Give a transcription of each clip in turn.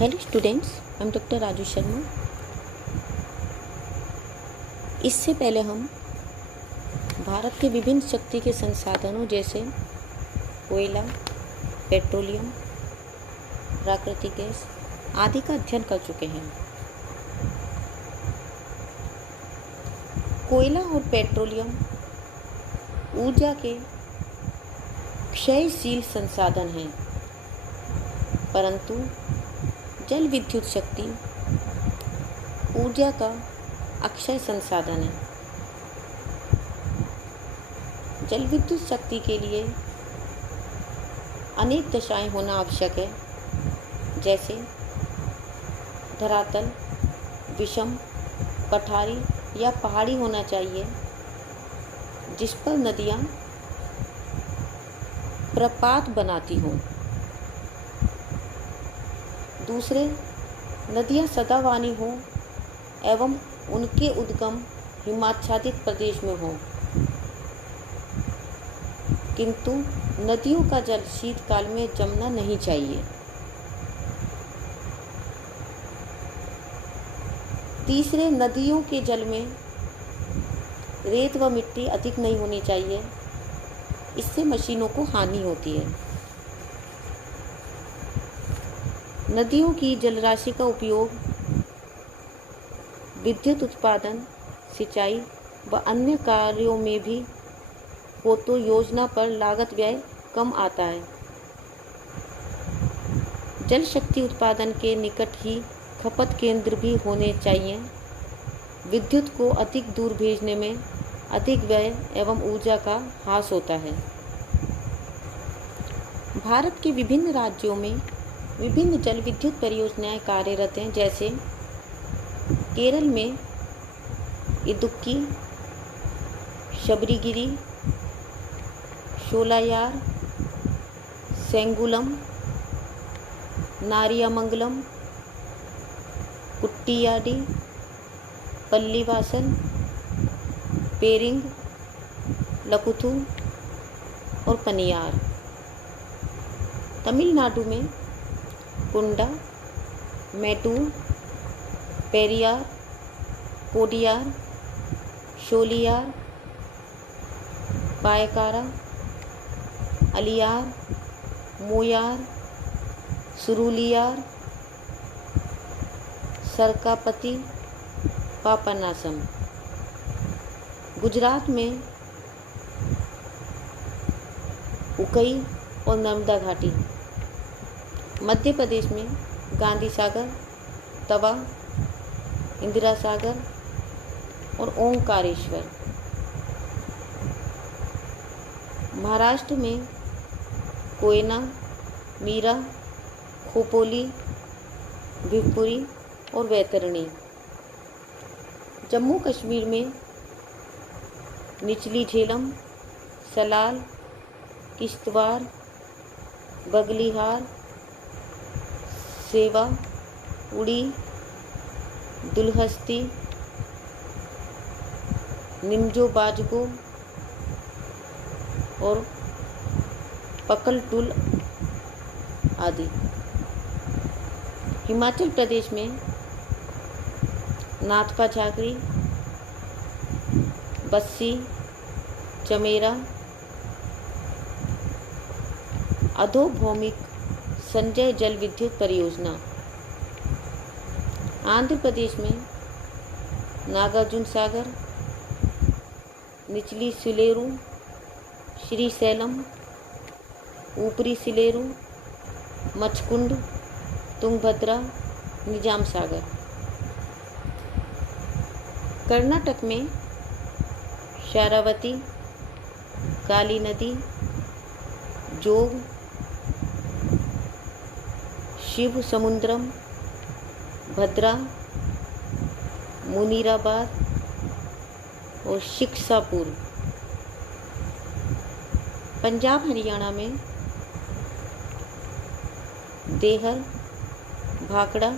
Hello students, I am doctor Raju Sharma. इससे पहले हम भारत के विभिन्न शक्ति के संसाधनों जैसे कोयला, पेट्रोलियम, प्राकृतिक गैस आदि का अध्ययन कर चुके हैं। कोयला और पेट्रोलियम ऊर्जा के क्षयशील संसाधन हैं, परंतु जल विद्युत शक्ति ऊर्जा का अक्षय संसाधन है। जल विद्युत शक्ति के लिए अनेक दशाएं होना आवश्यक है, जैसे धरातल, विषम, पठारी या पहाड़ी होना चाहिए, जिस पर नदियाँ प्रपात बनाती हों। दूसरे, नदियाँ सदावानी हों एवं उनके उद्गम हिमाच्छादित प्रदेश में हों, किंतु नदियों का जल शीतकाल में जमना नहीं चाहिए। तीसरे, नदियों के जल में रेत व मिट्टी अधिक नहीं होनी चाहिए, इससे मशीनों को हानि होती है। नदियों की जलराशि का उपयोग विद्युत उत्पादन, सिंचाई व अन्य कार्यों में भी हो तो योजना पर लागत व्यय कम आता है। जल शक्ति उत्पादन के निकट ही खपत केंद्र भी होने चाहिए। विद्युत को अधिक दूर भेजने में अधिक व्यय एवं ऊर्जा का ह्रास होता है। भारत के विभिन्न राज्यों में विभिन्न जल विद्युत परियोजनाएं कार्यरत हैं, जैसे केरल में इदुक्की, शबरीगिरी, शोलायार, सेंगुलम, नारियामंगलम, कुट्टियाडी, पल्लीवासल, पेरिंग, लकुथु और पनियार। तमिलनाडु में कुंडा, मैटूर, पेरियार, कोडियार, शोलियार, पायकारा, अलियार, मोयार, सुरुलियार, सरकापति, पापनासम। गुजरात में उकई और नर्मदा घाटी। मध्य प्रदेश में गांधी सागर, तवा, इंदिरा सागर और ओंकारेश्वर। महाराष्ट्र में कोयना, मीरा, खोपोली, भिवपुरी और वैतरणी। जम्मू कश्मीर में निचली झेलम, सलाल, किश्तवाड़, बगलीहार, सेवा, उड़ी, दुलहस्ती, निमजो बाजगो और पकलटुल आदि। हिमाचल प्रदेश में नाथपा झाकरी, बस्सी, चमेरा, अधोभौमिक संजय जल विद्युत परियोजना। आंध्र प्रदेश में नागार्जुन सागर, निचली सिलेरू, श्रीशैलम, ऊपरी सिलेरू, मचकुंड, तुंगभद्रा, निजाम सागर। कर्नाटक में शारावती, काली नदी, जोग, शिव समुद्रम, भद्रा, मुनीराबाद और शिक्षापुर। पंजाब हरियाणा में देहर, भाखड़ा,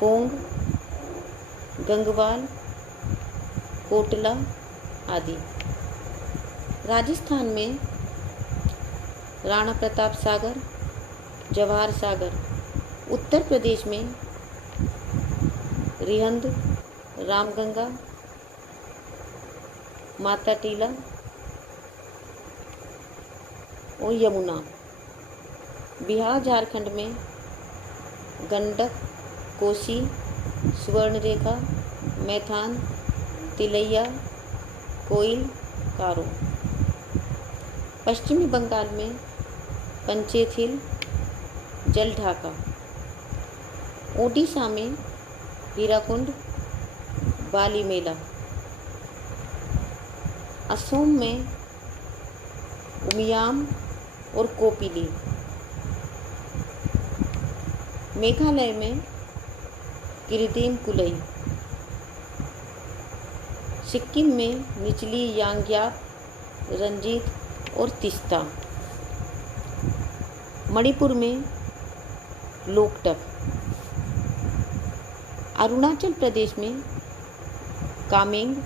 पोंग, गंगवाल, कोटला आदि। राजस्थान में राणा प्रताप सागर, जवाहर सागर, उत्तर प्रदेश में रिहंद, रामगंगा, माता टीला और यमुना। बिहार झारखंड में गंडक, कोसी, सुवर्णरेखा, मैथान, तिलैया, कोइल, कारो। पश्चिमी बंगाल में पंचेत हिल, जलढाका। ओडिशा में हीराकुंड, बाली मेला। असम में उमियाम और कोपिली। मेघालय में किरितीम कुलई। सिक्किम में निचली यांग्याप, रंजीत और तिस्ता। मणिपुर में लोकटक। अरुणाचल प्रदेश में कामेंग,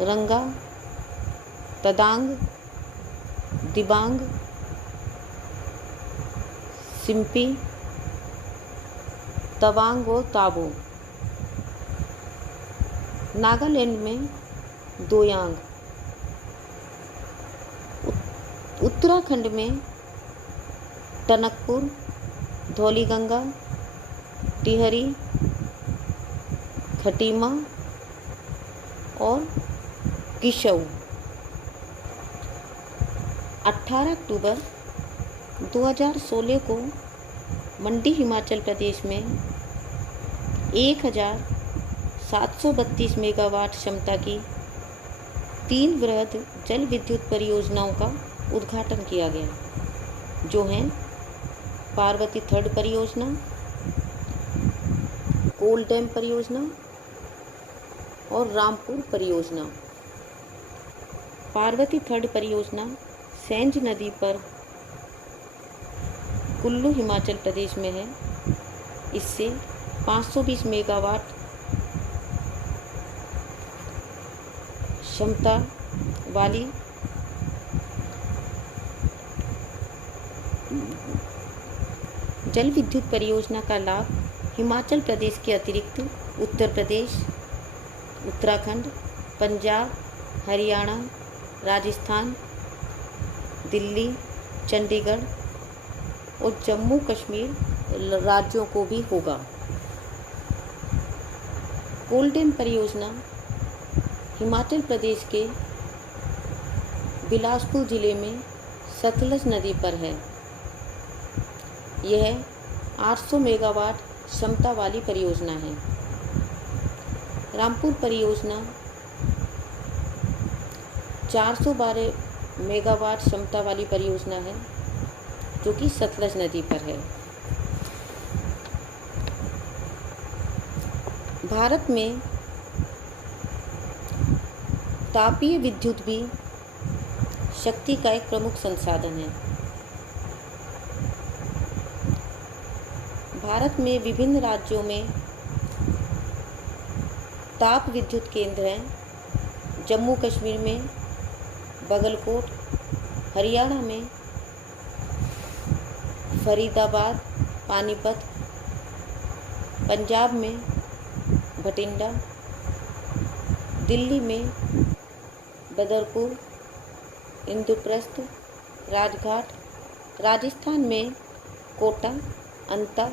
रंगा, तदांग, दिबांग, सिम्पी, तवांग और ताबो। नागालैंड में दोयांग। उत्तराखंड में टनकपुर, धौलीगंगा, टिहरी, खटीमा और किशऊ। 18 अक्टूबर 2016 को मंडी हिमाचल प्रदेश में 1732 मेगावाट क्षमता की 3 वृहद जल विद्युत परियोजनाओं का उद्घाटन किया गया, जो हैं पार्वती थर्ड परियोजना, कोल डैम परियोजना और रामपुर परियोजना। पार्वती थर्ड परियोजना सेंज नदी पर कुल्लू हिमाचल प्रदेश में है। इससे 520 मेगावाट क्षमता वाली जल विद्युत परियोजना का लाभ हिमाचल प्रदेश के अतिरिक्त उत्तर प्रदेश, उत्तराखंड, पंजाब, हरियाणा, राजस्थान, दिल्ली, चंडीगढ़ और जम्मू कश्मीर राज्यों को भी होगा। कोल डैम परियोजना हिमाचल प्रदेश के बिलासपुर जिले में सतलज नदी पर है। यह 800 मेगावाट क्षमता वाली परियोजना है। रामपुर परियोजना 412 मेगावाट क्षमता वाली परियोजना है, जो कि सतलज नदी पर है। भारत में तापीय विद्युत भी शक्ति का एक प्रमुख संसाधन है। भारत में विभिन्न राज्यों में ताप विद्युत केंद्र हैं। जम्मू कश्मीर में बगलकोट, हरियाणा में फरीदाबाद, पानीपत, पंजाब में भटिंडा, दिल्ली में बदरपुर, इंद्रप्रस्थ, राजघाट, राजस्थान में कोटा, अंता,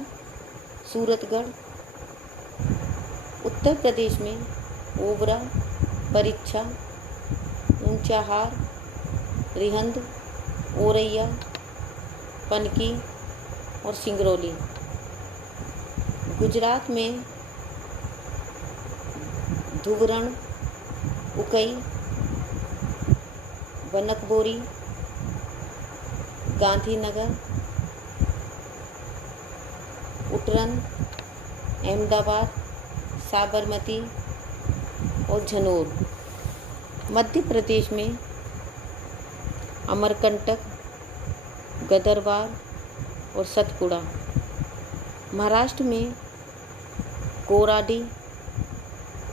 सूरतगढ़, उत्तर प्रदेश में ओबरा, परीक्षा, ऊंचाहार, रिहंद, औरैया, पनकी और सिंगरौली। गुजरात में धुवरण, उकई, बनकबोरी, गांधीनगर, उटरन, अहमदाबाद, साबरमती और झनोर। मध्य प्रदेश में अमरकंटक, गदरवार और सतपुड़ा। महाराष्ट्र में कोराडी,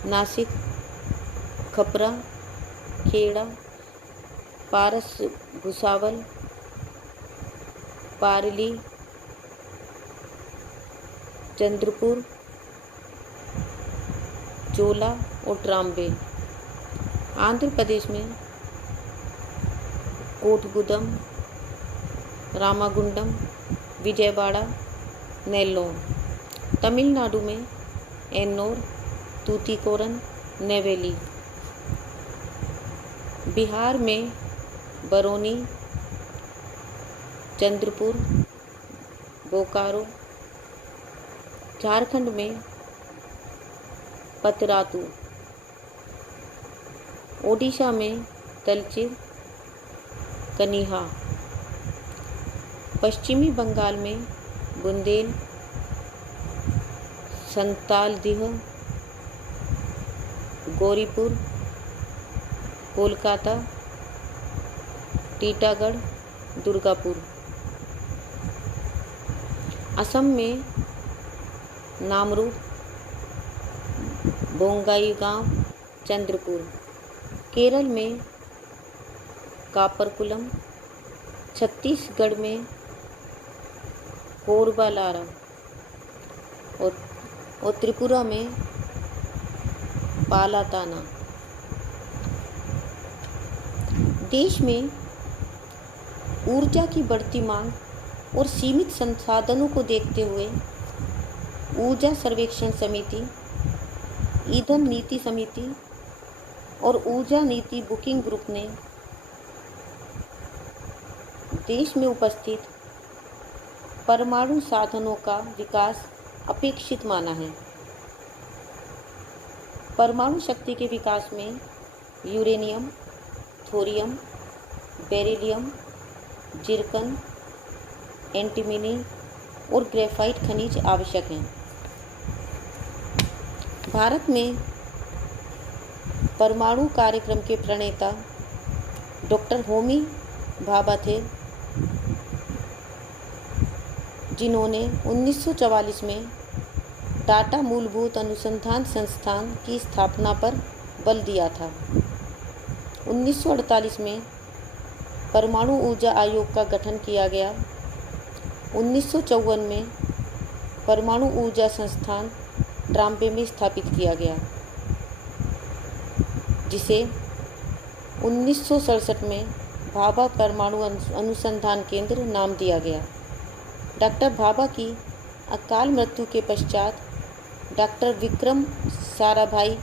नासिक, खपरा, खेड़ा, पारस, भुसावल, पारली, चंद्रपुर, चोला और ट्राम्बे। आंध्र प्रदेश में कोटगुदम, रामागुंडम, विजयवाड़ा, नेल्लोर। तमिलनाडु में एन्नोर, तूतीकोरन, नेवेली। बिहार में बरौनी, चंद्रपुर, बोकारो। झारखंड में पतरातू। ओडिशा में तलचिर, कनिहा। पश्चिमी बंगाल में बुंदेल, संतालडीह, गौरीपुर, कोलकाता, टीटागढ़, दुर्गापुर। असम में नामरूप, बोंगाईगांव, चंद्रपुर। केरल में कापरकुलम। छत्तीसगढ़ में कोरबालारा और त्रिपुरा में पालाताना। देश में ऊर्जा की बढ़ती मांग और सीमित संसाधनों को देखते हुए ऊर्जा सर्वेक्षण समिति, ईंधन नीति समिति और ऊर्जा नीति बुकिंग ग्रुप ने देश में उपस्थित परमाणु साधनों का विकास अपेक्षित माना है। परमाणु शक्ति के विकास में यूरेनियम, थोरियम, बेरिलियम, जिरकन, एंटीमनी और ग्रेफाइट खनिज आवश्यक हैं। भारत में परमाणु कार्यक्रम के प्रणेता डॉक्टर होमी भाभा थे, जिन्होंने 1944 में टाटा मूलभूत अनुसंधान संस्थान की स्थापना पर बल दिया था। 1948 में परमाणु ऊर्जा आयोग का गठन किया गया। 1954 में परमाणु ऊर्जा संस्थान ट्राम्बे में स्थापित किया गया, जिसे 1967 में भाभा परमाणु अनुसंधान केंद्र नाम दिया गया। डॉक्टर भाभा की अकाल मृत्यु के पश्चात डॉक्टर विक्रम साराभाई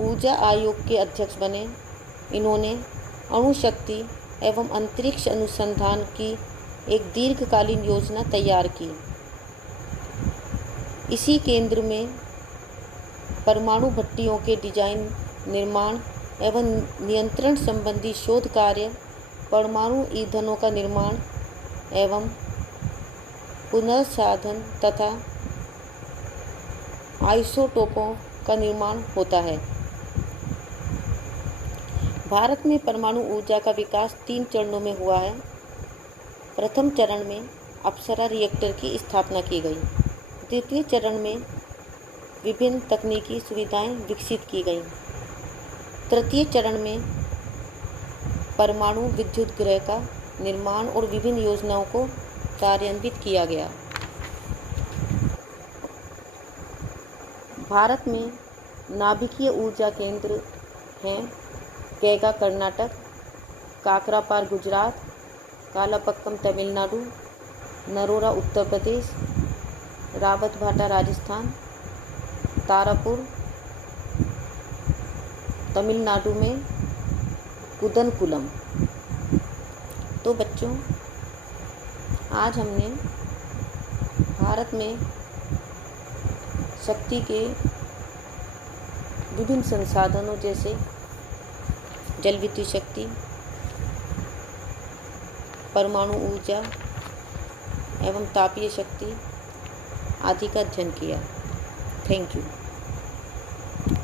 ऊर्जा आयोग के अध्यक्ष बने। इन्होंने अणुशक्ति एवं अंतरिक्ष अनुसंधान की एक दीर्घकालीन योजना तैयार की। इसी केंद्र में परमाणु भट्टियों के डिजाइन, निर्माण एवं नियंत्रण संबंधी शोध कार्य, परमाणु ईंधनों का निर्माण एवं पुनर्साधन तथा आइसोटोपों का निर्माण होता है। भारत में परमाणु ऊर्जा का विकास 3 चरणों में हुआ है। प्रथम चरण में अप्सरा रिएक्टर की स्थापना की गई। द्वितीय चरण में विभिन्न तकनीकी सुविधाएं विकसित की गईं। तृतीय चरण में परमाणु विद्युत गृह का निर्माण और विभिन्न योजनाओं को कार्यान्वित किया गया। भारत में नाभिकीय ऊर्जा केंद्र हैं कैगा कर्नाटक, काकरापार गुजरात, कालापक्कम तमिलनाडु, नरोरा उत्तर प्रदेश, रावतभाटा राजस्थान, तारापुर तमिलनाडु में कुदनकुलम। तो बच्चों, आज हमने भारत में शक्ति के विभिन्न संसाधनों जैसे जल विद्युत शक्ति, परमाणु ऊर्जा एवं तापीय शक्ति आदि का अध्ययन किया। Thank you.